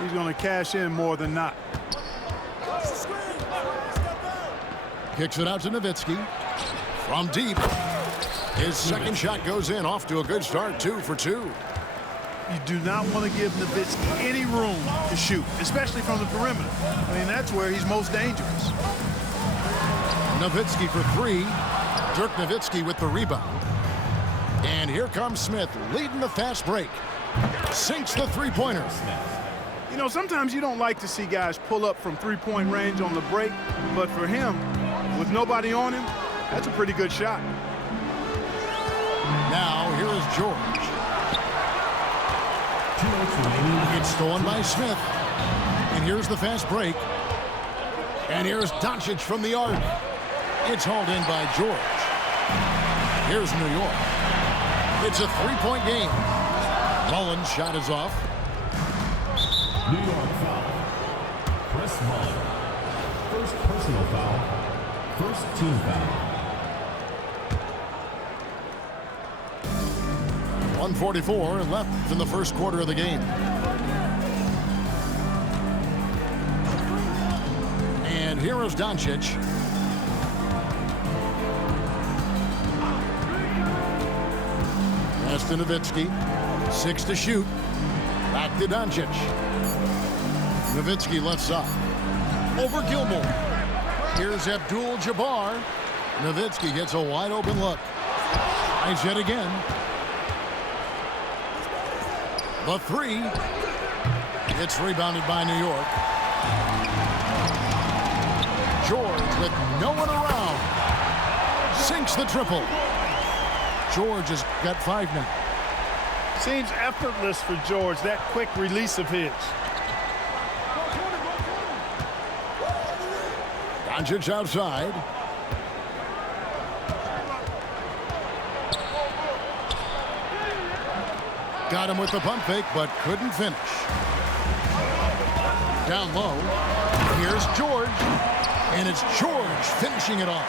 he's going to cash in more than not. Kicks it out to Nowitzki. From deep. His second shot goes in, off to a good start, 2 for 2. You do not want to give Nowitzki any room to shoot, especially from the perimeter. I mean, that's where he's most dangerous. Nowitzki for 3. Dirk Nowitzki with the rebound. And here comes Smith, leading the fast break. Sinks the three-pointer. You know, sometimes you don't like to see guys pull up from three-point range on the break, but for him, with nobody on him, that's a pretty good shot. Now, here is George. It's stolen by Smith. And here's the fast break. And here's Doncic from the arc. It's hauled in by George. Here's New York. It's a three-point game. Mullins' shot is off. New York foul. Chris Mullin. First personal foul. First team foul. 1:44 left in the first quarter of the game. And here is Doncic. Pass to Nowitzki. 6 to shoot. Back to Doncic. Nowitzki left side. Over Gilmore. Here's Abdul-Jabbar. Nowitzki gets a wide open look. Tries yet again. The 3. It's rebounded by New York. George with no one around. Sinks the triple. George has got 5 now. Seems effortless for George, that quick release of his. Doncic outside. Got him with the pump fake, but couldn't finish. Down low. Here's George. And it's George finishing it off.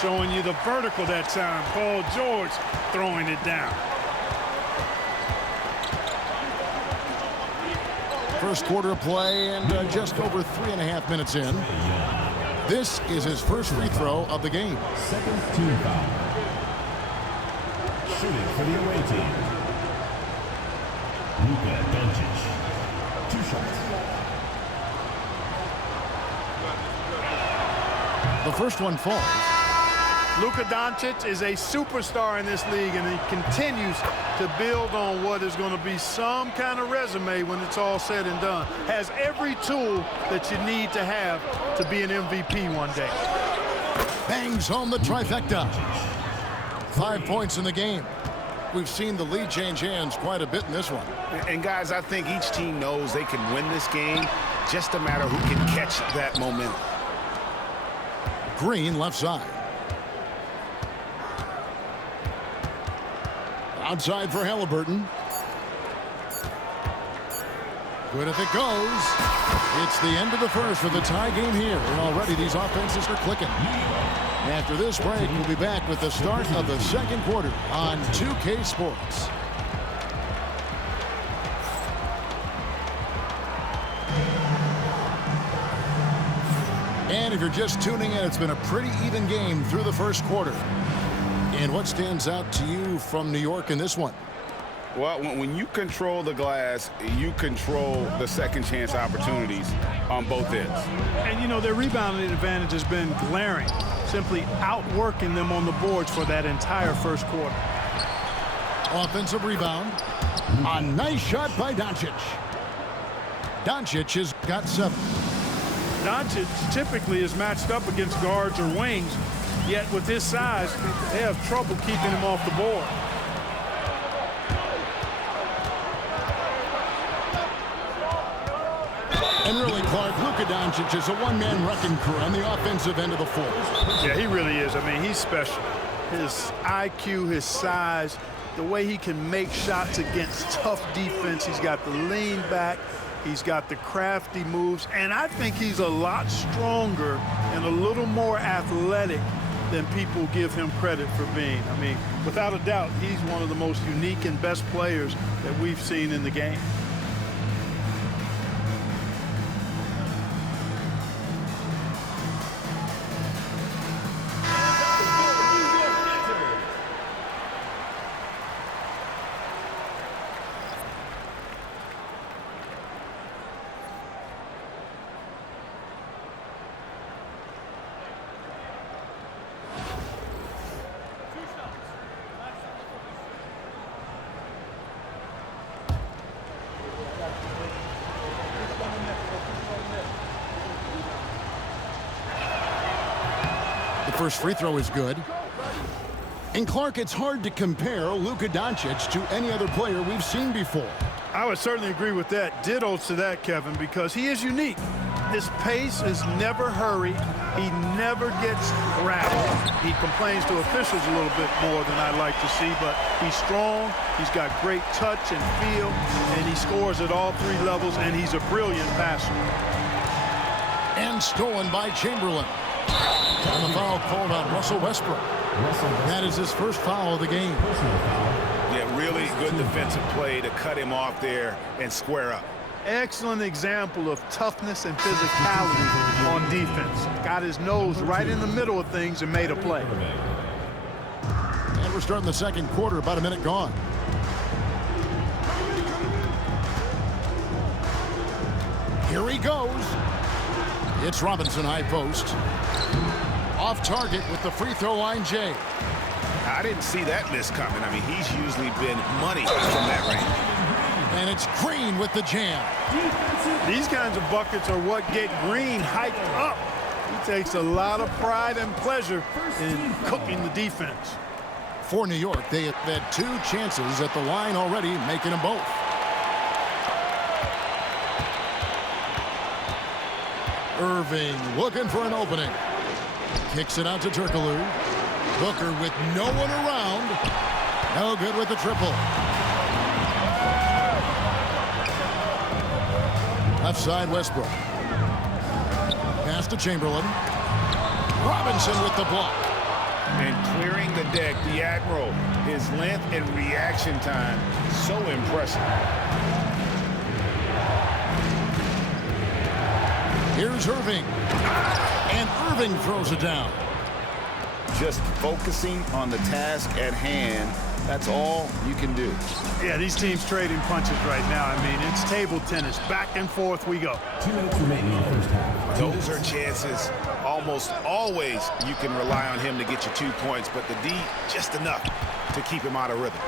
Showing you the vertical that time. Paul George throwing it down. First quarter of play and just over 3.5 minutes in. This is his first free throw of the game. Second team foul. Shooting for the away team. Luka Doncic. 2 shots. The first one falls. Luka Doncic is a superstar in this league, and he continues to build on what is going to be some kind of resume when it's all said and done. Has every tool that you need to have to be an MVP one day. Bangs home the trifecta. 5 points in the game. We've seen the lead change hands quite a bit in this one. And guys, I think each team knows they can win this game. Just a matter who can catch that momentum. Green left side. Outside for Halliburton. Good if it goes. It's the end of the first with a tie game here. And already these offenses are clicking. After this break, we'll be back with the start of the second quarter on 2K Sports. And if you're just tuning in, it's been a pretty even game through the first quarter. And what stands out to you from New York in this one? Well, when you control the glass, you control the second chance opportunities on both ends. And, you know, their rebounding advantage has been glaring, simply outworking them on the boards for that entire first quarter. Offensive rebound. A nice shot by Doncic. Doncic has got 7. Doncic typically is matched up against guards or wings, yet with his size, they have trouble keeping him off the board. And really, Clark, Luka Doncic is a one-man wrecking crew on the offensive end of the floor. Yeah, he really is. I mean, he's special. His IQ, his size, the way he can make shots against tough defense. He's got the lean back. He's got the crafty moves. And I think he's a lot stronger and a little more athletic than people give him credit for being. I mean, without a doubt, he's one of the most unique and best players that we've seen in the game. The first free throw is good. And Clark, it's hard to compare Luka Doncic to any other player we've seen before. I would certainly agree with that. Ditto to that, Kevin, because he is unique. His pace is never hurried. He never gets rattled. He complains to officials a little bit more than I like to see, but he's strong. He's got great touch and feel, and he scores at all three levels, and he's a brilliant passer. And stolen by Chamberlain. And the foul called on Russell Westbrook. That is his first foul of the game. Yeah, really good defensive play to cut him off there and square up. Excellent example of toughness and physicality on defense. Got his nose right in the middle of things and made a play. And we're starting the second quarter, about a minute gone. Here he goes. It's Robinson high post. Off target with the free throw line, Jay. I didn't see that miss coming. I mean, he's usually been money from that range. And it's Green with the jam. These kinds of buckets are what get Green hyped up. He takes a lot of pride and pleasure in cooking the defense. For New York, they have had two chances at the line already, making them both. Irving looking for an opening. Kicks it out to Turkoglu. Booker with no one around. No good with the triple. Left side, Westbrook. Pass to Chamberlain. Robinson with the block. And clearing the deck, the Admiral, his length and reaction time, so impressive. Here's Irving. And Irving throws it down. Just focusing on the task at hand, that's all you can do. Yeah, these teams trading punches right now. I mean, it's table tennis. Back and forth we go. 2 minutes remaining in the first half. Those are chances. Almost always you can rely on him to get you 2 points, but the D, just enough to keep him out of rhythm.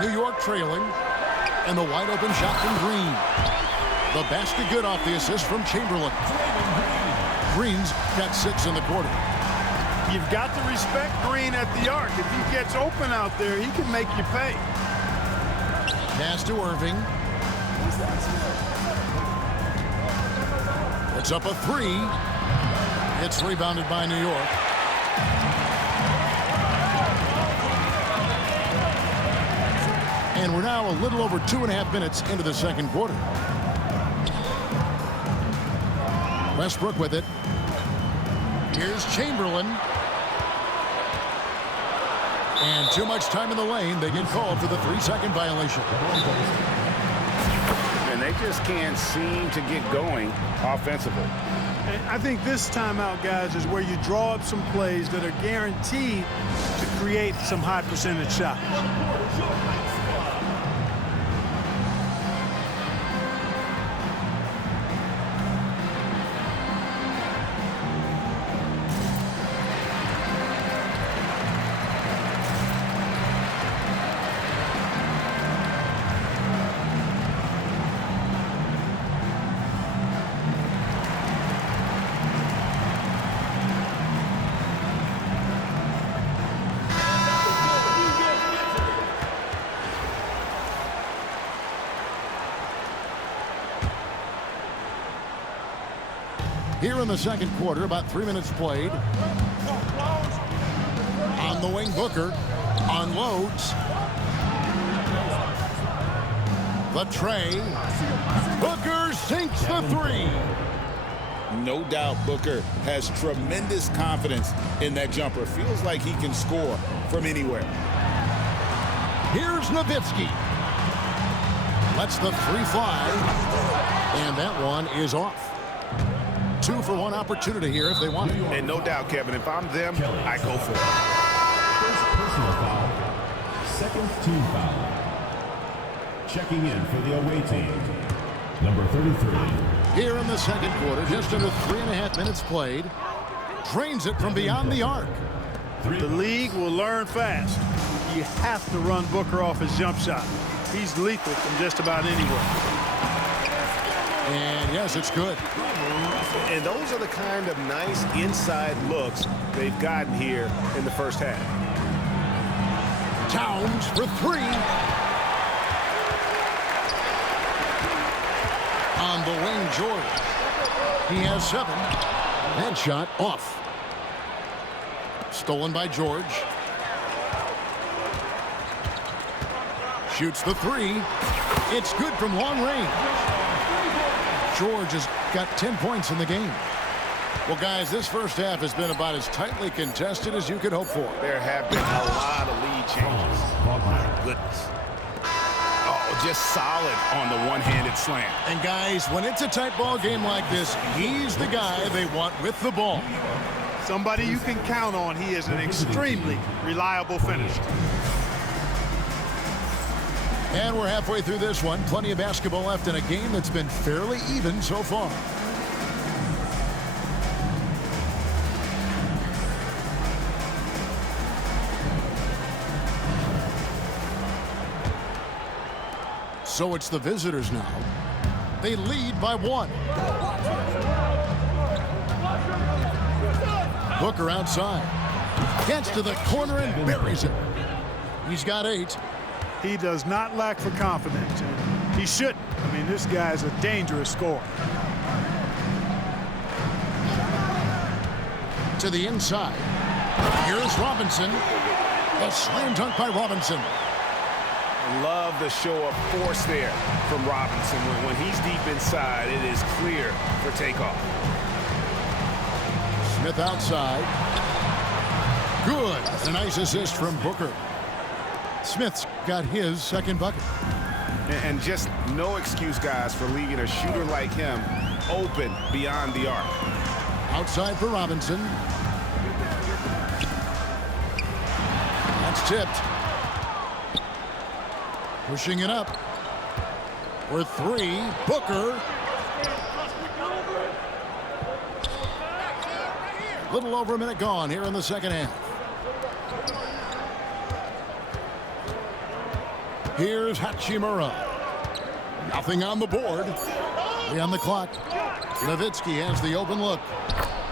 New York trailing. And the wide open shot from Green. The basket good off the assist from Chamberlain. Green's got 6 in the quarter. You've got to respect Green at the arc. If he gets open out there, he can make you pay. Pass to Irving. It's up a 3. It's rebounded by New York. And we're now a little over 2.5 minutes into the second quarter. Westbrook with it. Here's Chamberlain. And too much time in the lane. They get called for the 3-second violation. And they just can't seem to get going offensively. And I think this timeout, guys, is where you draw up some plays that are guaranteed to create some high percentage shots. Here in the second quarter, about 3 minutes played. On the wing, Booker unloads. The tray. Booker sinks the 3. No doubt Booker has tremendous confidence in that jumper. Feels like he can score from anywhere. Here's Nowitzki. Lets the 3 fly. And that one is off. 2 for 1 opportunity here if they want it. And no doubt, Kevin, if I'm them, I go for it. First personal foul. Second team foul. Checking in for the away team. Number 33. Here in the second quarter, just under 3.5 minutes played. Drains it from beyond the arc. The league will learn fast. You have to run Booker off his jump shot. He's lethal from just about anywhere. And yes, it's good. And those are the kind of nice inside looks they've gotten here in the first half. Towns for three. On the wing, George. He has 7. That shot off. Stolen by George. Shoots the 3. It's good from long range. George has got 10 points in the game. Well, guys, this first half has been about as tightly contested as you could hope for. There have been a lot of lead changes. My goodness. Oh, just solid on the one-handed slam. And, guys, when it's a tight ball game like this, he's the guy they want with the ball. Somebody you can count on. He is an extremely reliable finisher. And we're halfway through this one. Plenty of basketball left in a game that's been fairly even so far. So it's the visitors now. They lead by 1. Booker outside. Gets to the corner and buries it. He's got 8. He does not lack for confidence, and he shouldn't. I mean, this guy's a dangerous scorer. To the inside. Here's Robinson. A slam dunk by Robinson. Love the show of force there from Robinson. When he's deep inside, it is clear for takeoff. Smith outside. Good. A nice assist from Booker. Smith's got his second bucket. And just no excuse, guys, for leaving a shooter like him open beyond the arc. Outside for Robinson. That's tipped. Pushing it up. For 3, Booker. Little over a minute gone here in the second half. Here's Hachimura. Nothing on the board. 3 on the clock. Nowitzki has the open look.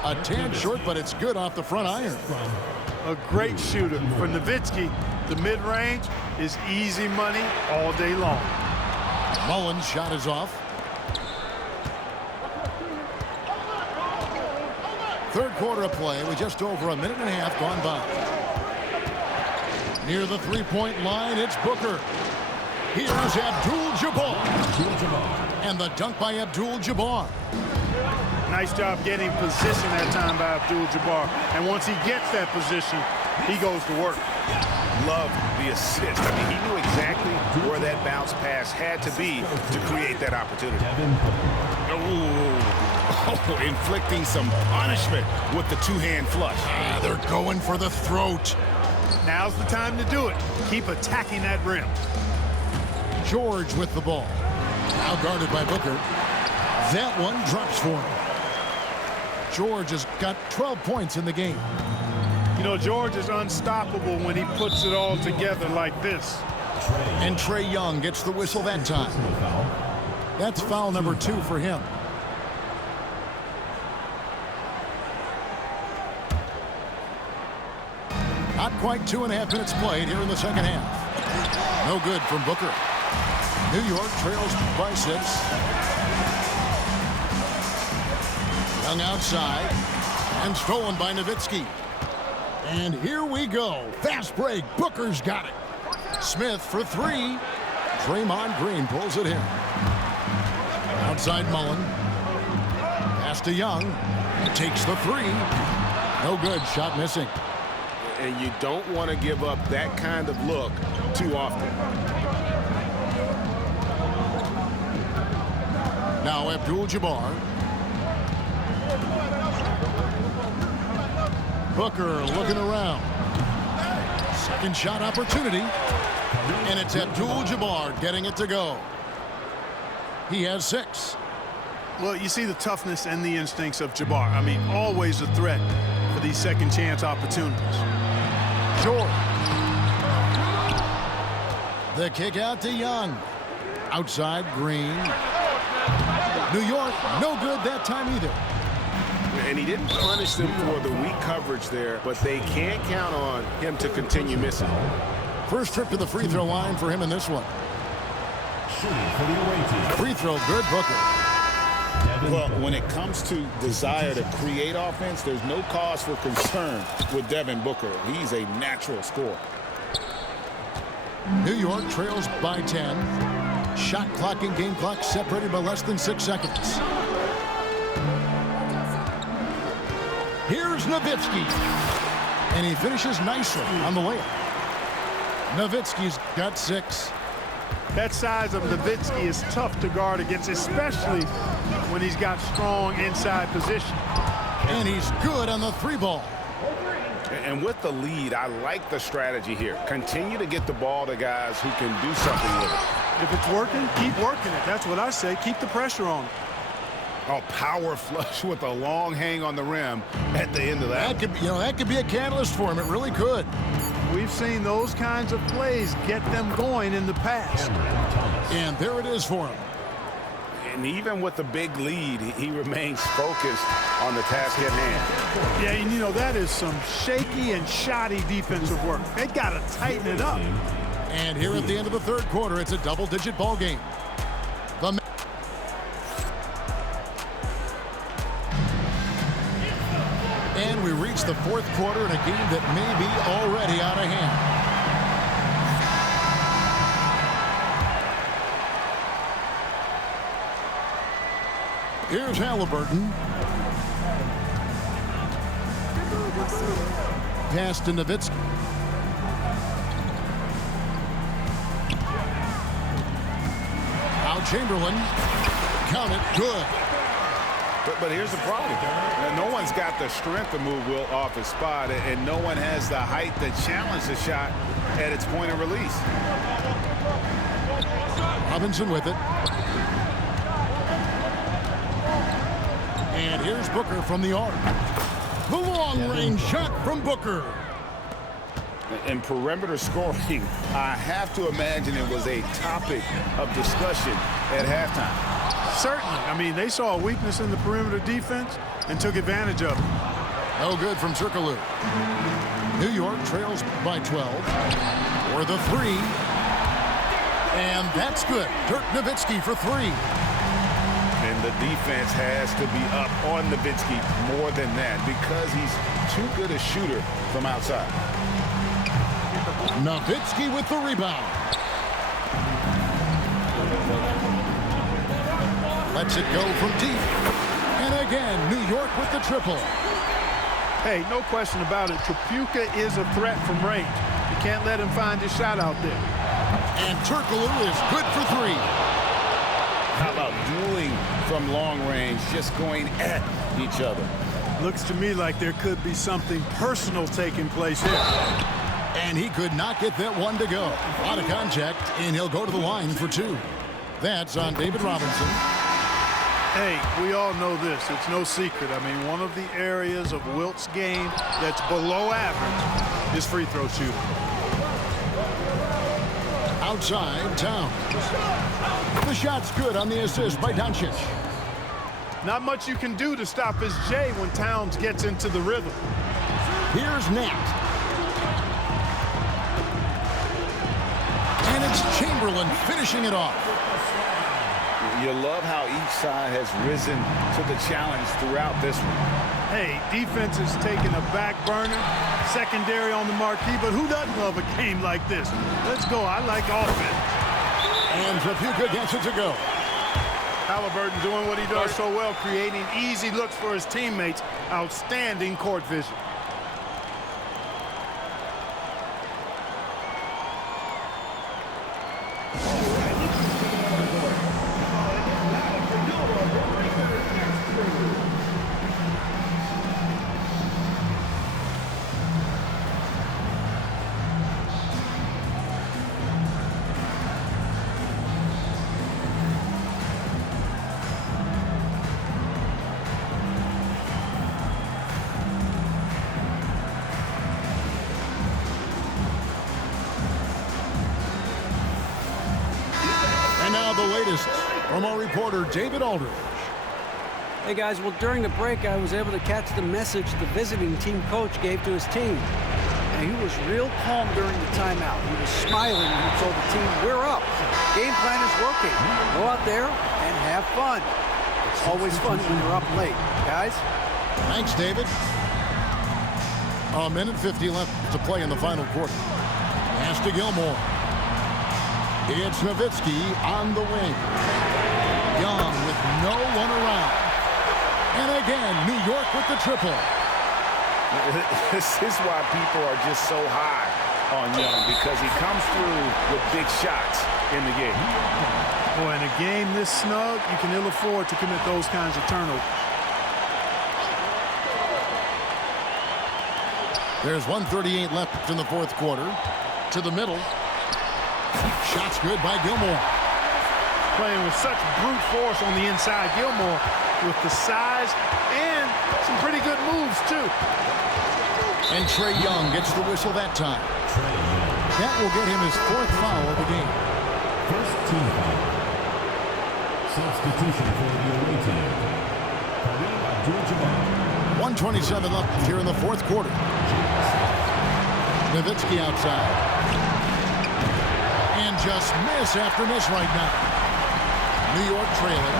A tad short, but it's good off the front iron. A great shooter. For Nowitzki, the mid-range is easy money all day long. Mullen's shot is off. Third quarter of play with just over a minute and a half gone by. Near the three-point line, it's Booker. Here's Abdul-Jabbar. And the dunk by Abdul-Jabbar. Nice job getting position that time by Abdul-Jabbar. And once he gets that position, he goes to work. Love the assist. I mean, he knew exactly where that bounce pass had to be to create that opportunity. Oh, inflicting some punishment with the two-hand flush. They're going for the throat. Now's the time to do it. Keep attacking that rim. George with the ball. Now guarded by Booker. That one drops for him. George has got 12 points in the game. You know, George is unstoppable when he puts it all together like this. And Trae Young gets the whistle that time. That's foul number 2 for him. Not quite 2.5 minutes played here in the second half. No good from Booker. New York trails by 6. Young outside. And stolen by Nowitzki. And here we go. Fast break. Booker's got it. Smith for 3. Draymond Green pulls it in. Outside Mullen. Pass to Young. Takes the 3. No good. Shot missing. And you don't want to give up that kind of look too often. Now Abdul-Jabbar. Booker looking around. Second shot opportunity. And it's Abdul-Jabbar getting it to go. He has 6. Well, you see the toughness and the instincts of Jabbar. I mean, always a threat for these second chance opportunities. George. The kick out to Young. Outside Green. New York, no good that time either. And he didn't punish them for the weak coverage there, but they can't count on him to continue missing. First trip to the free throw line for him in this one. Shooting for the away team. Free throw good, Booker. Well, when it comes to desire to create offense, there's no cause for concern with Devin Booker. He's a natural scorer. New York trails by 10. Shot clock and game clock separated by less than 6 seconds. Here's Nowitzki. And he finishes nicely on the layup. Nowitzki's got 6. That size of Nowitzki is tough to guard against, especially when he's got strong inside position. And he's good on the 3 ball. And with the lead, I like the strategy here. Continue to get the ball to guys who can do something with it. If it's working, keep working it. That's what I say. Keep the pressure on him. A power flush with a long hang on the rim at the end of that. That could be a catalyst for him. It really could. We've seen those kinds of plays get them going in the past. And there it is for him. And even with the big lead, he remains focused on the task at hand. Yeah, and that is some shaky and shoddy defensive work. They got to tighten it up. And here at the end of the third quarter, it's a double-digit ball game. And we reach the fourth quarter in a game that may be already out of hand. Here's Halliburton. Pass to Nowitzki. Now Chamberlain. Count it. Good. But here's the problem. Now, no one's got the strength to move Wilt off his spot, and no one has the height to challenge the shot at its point of release. Robinson with it. And here's Booker from the arc. The long-range shot from Booker. In perimeter scoring, I have to imagine it was a topic of discussion at halftime. Certainly. I mean, they saw a weakness in the perimeter defense and took advantage of it. No good from Turkoglu. New York trails by 12. For the 3. And that's good. Dirk Nowitzki for 3. And the defense has to be up on Nowitzki more than that because he's too good a shooter from outside. Nowitzki with the rebound. Lets it go from deep. And again, New York with the triple. Hey, no question about it. Tripucka is a threat from range. You can't let him find his shot out there. And Turkoglu is good for 3. How about dueling from long range, just going at each other? Looks to me like there could be something personal taking place here. And he could not get that one to go. Out of contact, and he'll go to the line for 2. That's on David Robinson. Hey, we all know this. It's no secret. I mean, one of the areas of Wilt's game that's below average is free throw shooting. Outside, Towns. The shot's good on the assist by Doncic. Not much you can do to stop his J when Towns gets into the rhythm. Here's Nat. And it's Chamberlain finishing it off. You love how each side has risen to the challenge throughout this one. Hey, defense is taking a back burner, secondary on the marquee, but who doesn't love a game like this? Let's go. I like offense. And Tripucka gets it to go. Halliburton doing what he does so well, creating easy looks for his teammates. Outstanding court vision. And now the latest from our reporter, David Aldridge. Hey guys, well during the break I was able to catch the message the visiting team coach gave to his team. And he was real calm during the timeout. He was smiling when he told the team, we're up. Game plan is working. Go out there and have fun. It's always fun when you're up late, guys. Thanks, David. A minute 50 left to play in the final quarter. Pass to Gilmore. It's Nowitzki on the wing. Young with no one around. And again, New York with the triple. This is why people are just so high on Young, because he comes through with big shots in the game. Boy, in a game this snug, you can ill afford to commit those kinds of turnovers. There's 1:38 left in the fourth quarter. To the middle. Shot's good by Gilmore. Playing with such brute force on the inside. Gilmore with the size and some pretty good moves, too. And Trae Young gets the whistle that time. That will get him his fourth foul of the game. First team foul. Substitution for the away team. Kareem Abdul-Jabbar. 1:27 left here in the fourth quarter. Nowitzki outside. And just miss after miss right now. New York trailing.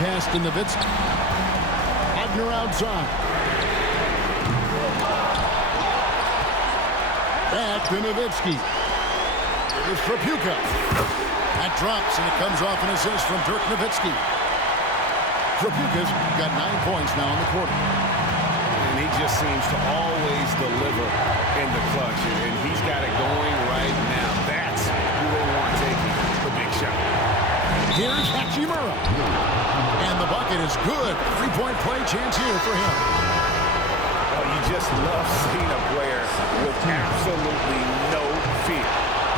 Pass to Nowitzki. Abner outside. Back to Nowitzki. It is Tripucka. That drops, and it comes off an assist from Dirk Nowitzki. Tripucka's got 9 points now in the quarter. And he just seems to always deliver in the clutch, and he's got it going right now. That's who they want taking the big shot. Here's Hachimura. And the bucket is good. Three-point play chance here for him. Well, you just love seeing a player with absolutely no fear.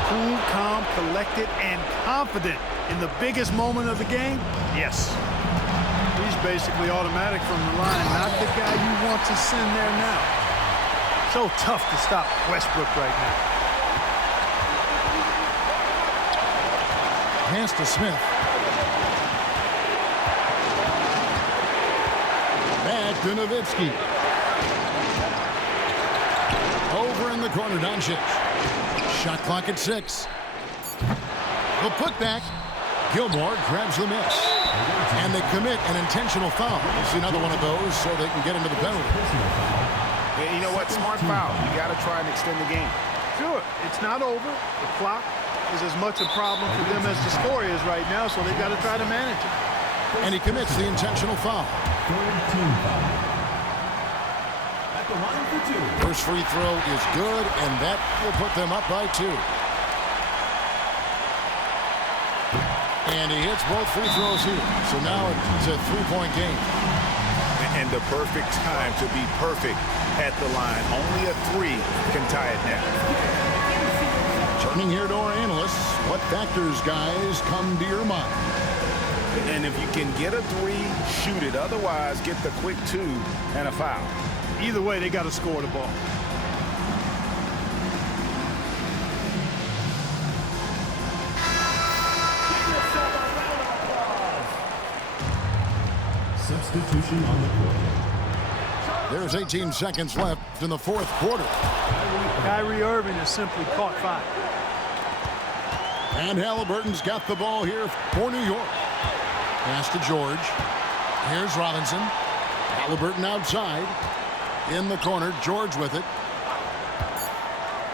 Cool, calm, collected, and confident in the biggest moment of the game? Yes. He's basically automatic from the line, not the guy you want to send there now. So tough to stop Westbrook right now. Pass to Smith. Back to Nowitzki. Over in the corner, Doncic. Shot clock at 6. The putback. Gilmore grabs the miss. And they commit an intentional foul. You see another one of those so they can get into the penalty. And you know what? Smart foul. You got to try and extend the game. Sure, it's not over. The clock is as much a problem for them as the score is right now, so they've got to try to manage it. And he commits the intentional foul. Third team foul. At the line for 2. First free throw is good, and that will put them up by 2. And he hits both free throws here. So now it's a 3-point game. And the perfect time to be perfect at the line. Only a 3 can tie it now. Turning here to our analysts, what factors, guys, come to your mind? And if you can get a 3, shoot it. Otherwise, get the quick 2 and a foul. Either way, they got to score the ball. Substitution on the court. There's 18 seconds left in the fourth quarter. Kyrie Irving has simply caught fire. And Halliburton's got the ball here for New York. Pass to George. Here's Robinson. Halliburton outside. In the corner, George with it.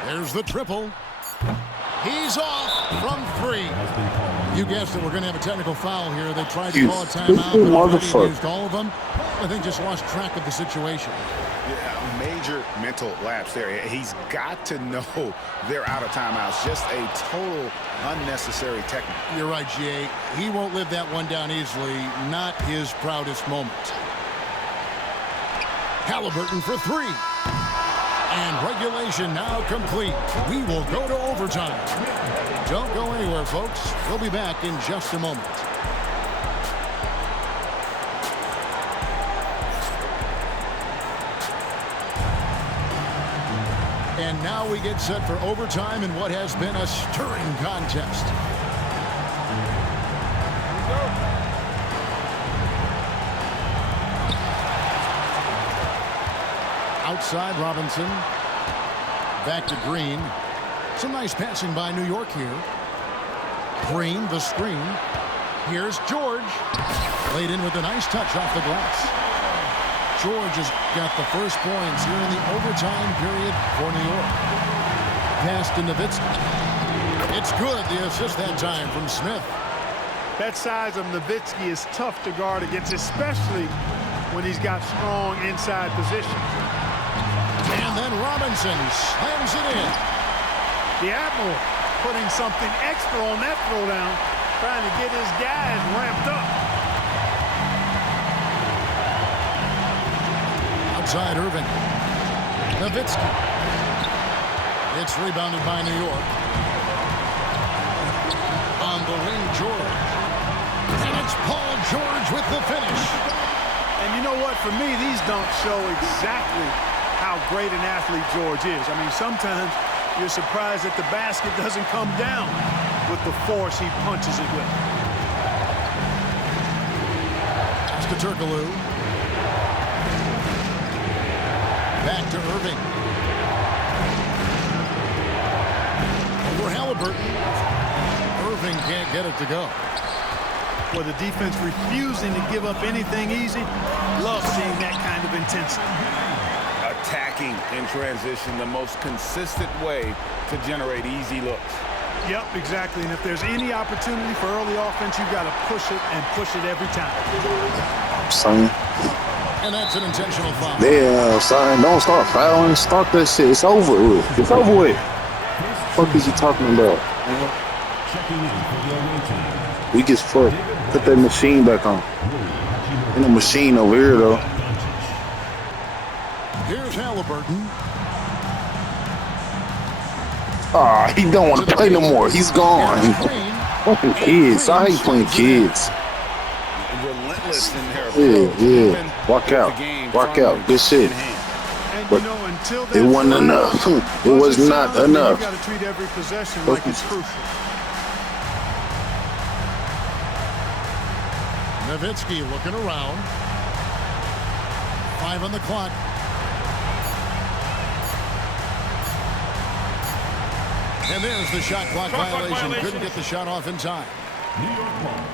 There's the triple. He's off from 3. You guessed it, we're going to have a technical foul here. They tried to call a timeout, but already used all of them. I think just lost track of the situation. Yeah, major mental lapse there. He's got to know they're out of timeouts. Just a total unnecessary technique. You're right, Jay. He won't live that one down easily. Not his proudest moment. Halliburton for 3. And regulation now complete. We will go to overtime. Don't go anywhere, folks. We'll be back in just a moment. And now we get set for overtime in what has been a stirring contest. right side, Robinson. Back to Green. Some nice passing by New York here. Green, the screen. Here's George. Laid in with a nice touch off the glass. George has got the first points here in the overtime period for New York. Pass to Nowitzki. It's good. The assist that time from Smith. That size of Nowitzki is tough to guard against, especially when he's got strong inside position. And then Robinson slams it in. The Admiral putting something extra on that throwdown, trying to get his guys ramped up. Outside Irving. Nowitzki. It's rebounded by New York. On the wing, George. And it's Paul George with the finish. And you know what? For me, these dunks show exactly how great an athlete George is. I mean, sometimes you're surprised that the basket doesn't come down with the force he punches it with. Pass to Turkoglu. Back to Irving. Over Halliburton. Irving can't get it to go. With the defense refusing to give up anything easy, love seeing that kind of intensity. Attacking in transition, the most consistent way to generate easy looks. Yep, exactly. And if there's any opportunity for early offense, you've got to push it and push it every time. Son. And that's an intentional foul. Yeah, son. Don't start fouling. Start that shit. It's over with. It's over with. What the fuck is you talking about? Checking in for the away team. We just fuck. Put that machine back on. Ain't no machine over here, though. Here's Halliburton. Ah, he don't want to play no more. He's gone. Fucking kids. I hate playing kids. Relentless in their Yeah, approach. yeah. Walk out. Walk out. Good shit. And But you know, until it wasn't enough. It was not enough. You got to treat every possession like it's crucial. Nowitzki looking around. 5 on the clock. And there's the shot clock violation. Couldn't get the shot off in time. New York ball.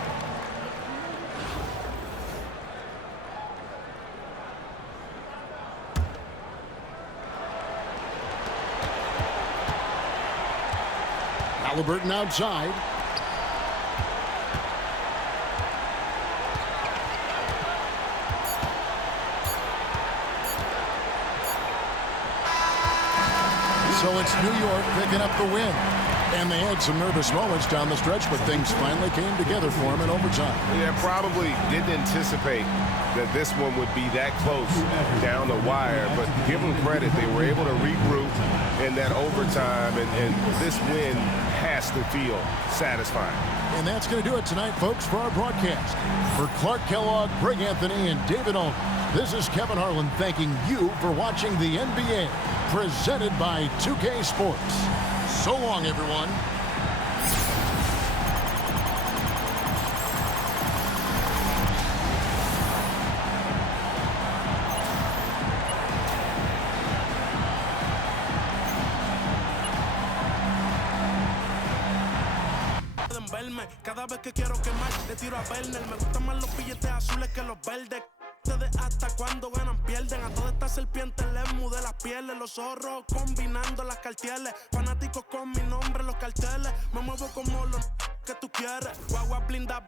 Halliburton outside. So it's New York picking up the win. And they had some nervous moments down the stretch, but things finally came together for them in overtime. Yeah, probably didn't anticipate that this one would be that close down the wire, but give them credit. They were able to regroup in that overtime, and this win has to feel satisfying. And that's going to do it tonight, folks, for our broadcast. For Clark Kellogg, Greg Anthony, and David Owen, this is Kevin Harlan thanking you for watching the NBA, presented by 2K Sports. So long, everyone. Cada vez que quiero quemar, le tiro a Werner. Me gustan más los billetes azules que los verdes. Hasta cuando ganan pierden. A todas estas serpientes les mudé las pieles. Los zorros combinando las cartieles. Fanáticos con mi nombre los carteles. Me muevo como los que tú quieres. Guagua blinda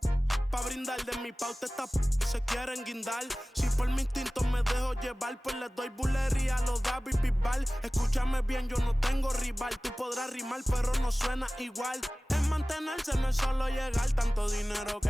pa' brindar. De mi pauta esta se quieren guindar. Si por mi instinto me dejo llevar, pues les doy bulería a los David Bisbal. Escúchame bien, yo no tengo rival. Tú podrás rimar, pero no suena igual. Es mantenerse, no es solo llegar. Tanto dinero que